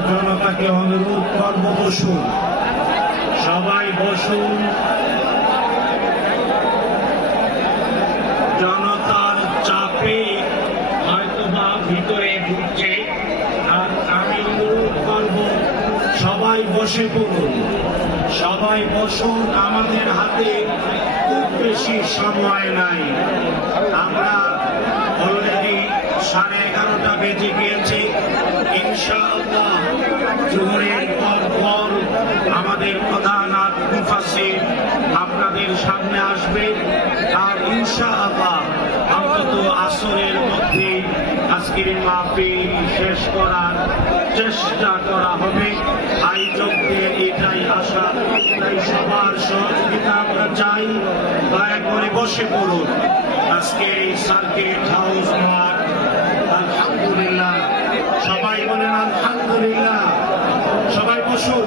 জনতাকে অনুরোধ করব বসুন। সবাই বসুন। জনতার চাপে হয়তোবা ভিতরে ঢুকছে আর আমি অনুরোধ করব, সবাই বসে পড়ুন। সবাই বসুন, আমাদের হাতে খুব বেশি সময় নাই। আমরা সাড়ে এগারোটা বেজে গিয়েছে। পর পর আমাদের প্রধান আপনাদের সামনে আসবে। আর ইনশাআল্লাহ অন্তত আসরের মধ্যে আজকের মাহফিল শেষ করার চেষ্টা করা হবে। আয়োজকদের এটাই আশা সবার সহযোগিতা আমরা চাই। দয়া করে বসে পড়ুন। আজকে এই সার্কিট হাউস মাঠ আলহামদুলিল্লাহ সবাই বলেন আলহামদুলিল্লাহ সবাই বসুন।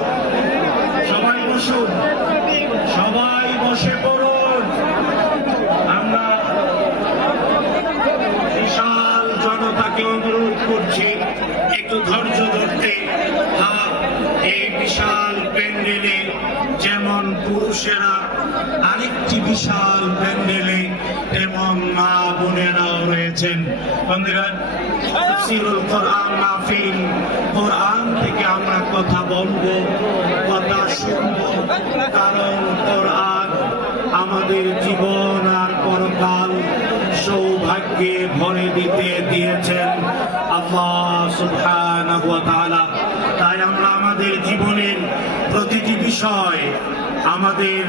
সবাই বসুন। সবাই বসে পড়ুন। আমরা বিশাল জনতাকে অনুরোধ করছি একটু ধৈর্য ধরতে। হ্যাঁ, এই বিশাল প্যান্ডেলে যেমন পুরুষেরা আরেকটি বিশাল প্যান্ডেলে এবং মা বোনেরাও রয়েছেন। বন্ধুরা, তাফসীরুল কোরআন মাহফিল থেকে আমরা কথা বলব, কথা শুনব, কারণ কোরআন আমাদের জীবন আর পরকাল সৌভাগ্যে ভরে দিতে দিয়েছেন। আল্লাহ সুবহানাহু তাই আমরা আমাদের জীবনের প্রতিটি বিষয়, আমাদের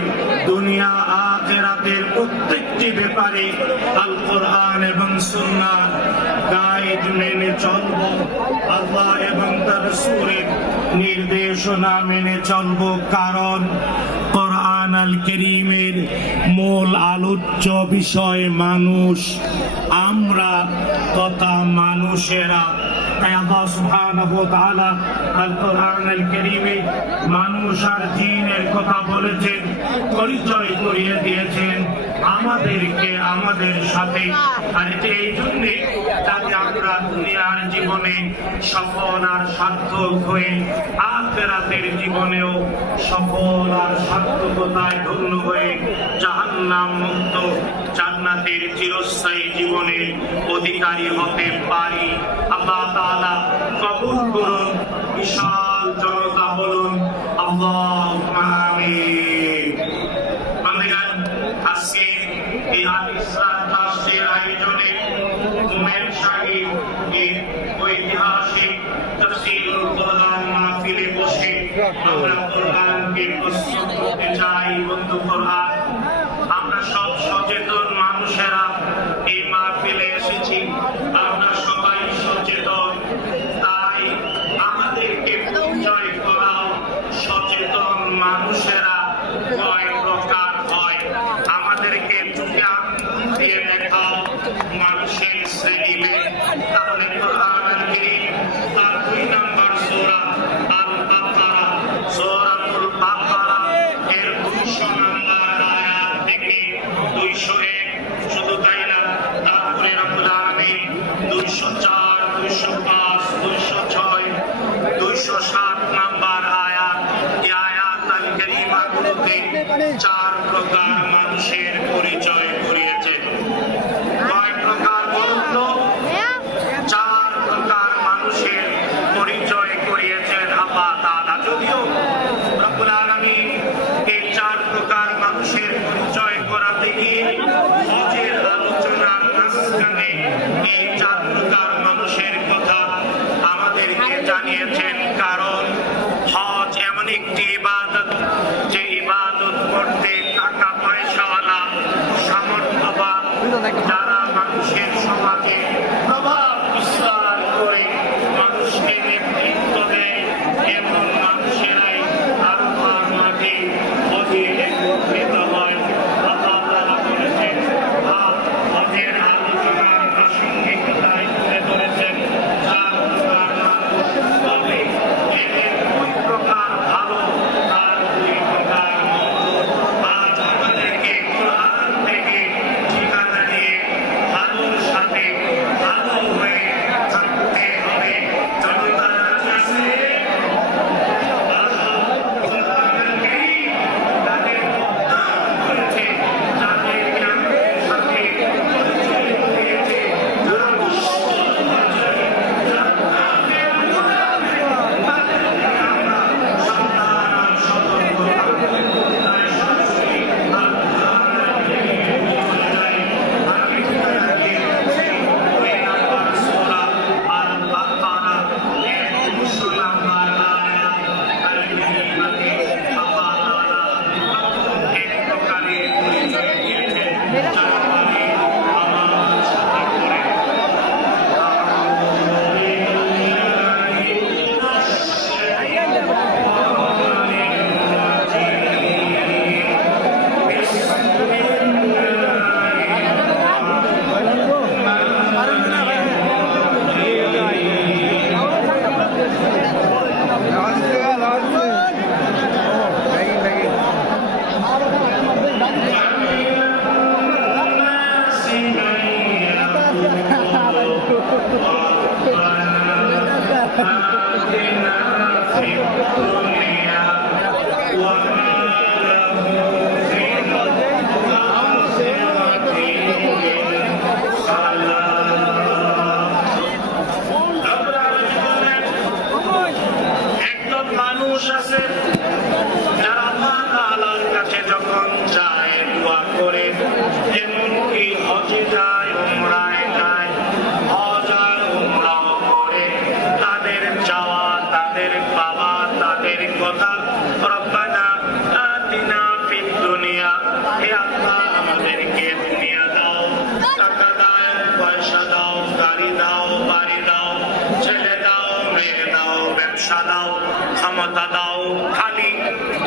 দুনিয়া আখেরাতের প্রত্যেকটি ব্যাপারে আল কোরআন এবং সুন্নাহ গাইড মেনে চলব, আল্লাহ এবং তার সুরের নির্দেশনা মেনে চলব। কারণ কোরআন আল করিমের মূল আলোচ্য বিষয় মানুষ, আমরা তথা মানুষেরা তাই আল্লাহ সুবহানাহু ওয়া তাআলা আল কোরআন আল কারীমে মানুষ আর জিনের কথা বলেছেন, পরিচয় করিয়ে দিয়েছেন। আমাদেরকে, আমাদের সাথে। আর এই জন্যে যাতে আমরা দুনিয়ার জীবনে সফল আর সার্থক হয়ে আখেরাতের জীবনেও সফল আর সার্থকতায় ধন্য হয়ে জাহান্নাম মুক্ত জান্নাতের চিরস্থায়ী জীবনের অধিকারী হতে পারি। আল্লাহ তাআলা কবুল করুন, বিশাল জনতা বলুন, আল্লাহ আমিন বন্ধুগণ, আজকে এই আলিসার তাফসীর আয়োজনে উমের সাহিব এর ঐতিহাসিক তাফসীরুল কোরআন মাহফিলে বসে আমরা কোরআনকে প্রস্তুত করতে চাই বন্ধু কোরআন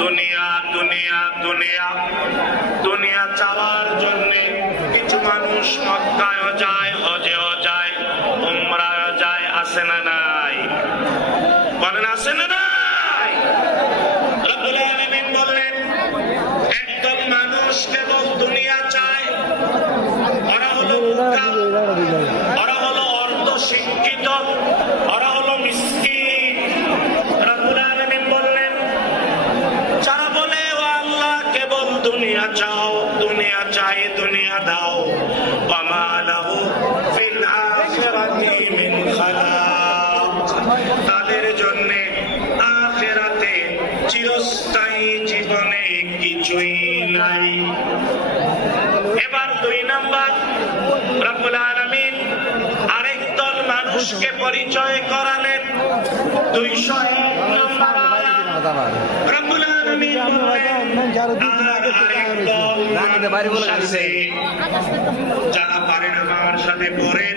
দুনিয়া দুনিয়া দুনিয়া। দুনিয়া চালার জন্য কিছু মানুষ মক্কায়ও যায়, হজেও যায় উমরায় যায়, আসে না নাই। বলেন, আসে না নাই রব্বুল আলামিন বললেন একদল মানুষ কেবল দুনিয়া চায় ওরা হলো বোকা ওরা হলো অর্ধ শিক্ষিত ওরা হলো মিসকিন রব্বুল আলামিন বললেন যারা বলে ও আল্লাহ কেবল দুনিয়া চাও দুনিয়া চাই দুনিয়া দাও ওয়ামা লাহু ফিল আখিরাতি মিন খালাক তাদের জন্য আখেরাতে চিরস্থায়ী জীবনে কিছুই নাই। এবার দুই নাম্বার রাবুল আলমিন আরেক দল মানুষকে পরিচয় করালেন নম্বর আরেক যারা পারেন আমার সাথে পড়েন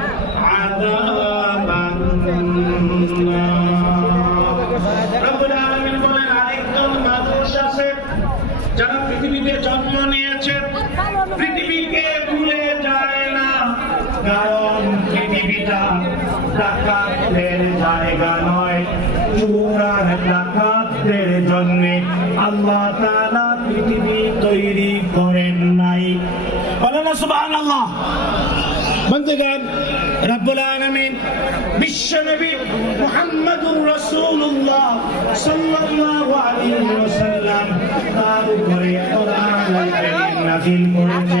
কারণ পৃথিবীটা ডাকাতদের জায়গা নয়। চোরার ডাকাতদের জন্য আল্লাহ তাআলা পৃথিবী তৈরি করেন নাই। বলেন সুবহানাল্লাহ। বন্ধুগণ, রব্বুল আলামিন বিশ্বনবী মুহাম্মদুর রাসূলুল্লাহ সাল্লাল্লাহু আলাইহি ওয়াসাল্লাম তার উপরে কোরআন নাযিল করেছেন।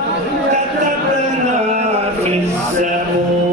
في السموم